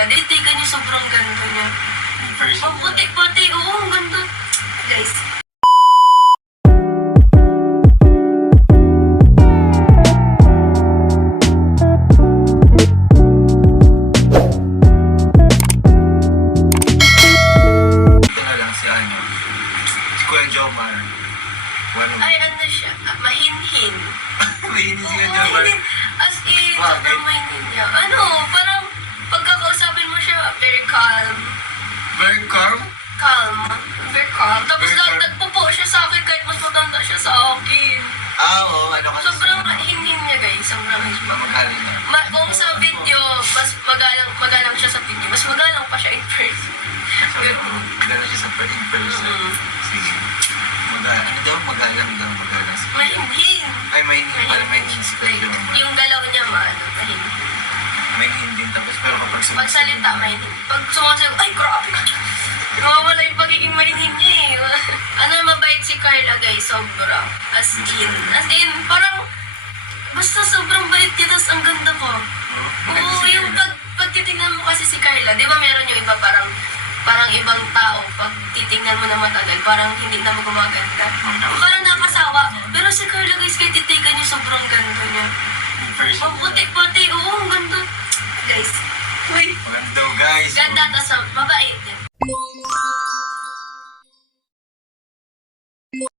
Carla. Titigan niya, sobrang ganda niya. In person. Ang puti-puti, oo, ang ganda. Guys. Ito na lang si ano. Si Kuya Jomar. Ay, ano siya? Mahinhin. Mahinis si Kuya Oo, Jomar. mahinhin. As in, Bakit? sobrang mahinhin niya. Ano, parang pagkakausapin mo siya, very calm. Very calm. Calm. Very calm. Tapos Very calm. nagpupo siya sa akin kahit mas matanda siya sa akin. Oo, ano kasi. Sobrang hinhin niya, guys. Sobrang hinhin. Mamaghalin na. Kung sa video, mas magalang siya sa video. Mas magalang pa siya in person. Sabi ko, gano'n siya sa in person. Mm. Sige. Ano daw? Magalang daw. Magalang si Mahinhin. Ay, mahinig pala. Mahinig si Kuya Jomar. Yung galaw niya, mahinhin. Mahinig din. Tapos pero kapag Pag salita, mahinhin. Pag sumasayaw, ay, grabe ka. Nawawala yung pagiging mahinhin niya eh. Ano, mabait si Carla, guys. Sobra. As in, parang, basta sobrang bait niya, tapos ang ganda ko. Oo, yung pag titignan mo kasi si Carla, di ba meron yung iba parang ibang tao, pag titignan mo na matagal, parang hindi na mo gumaganda. Parang nakasawa. Pero si Carla, guys, kahit titigan niyo, sobrang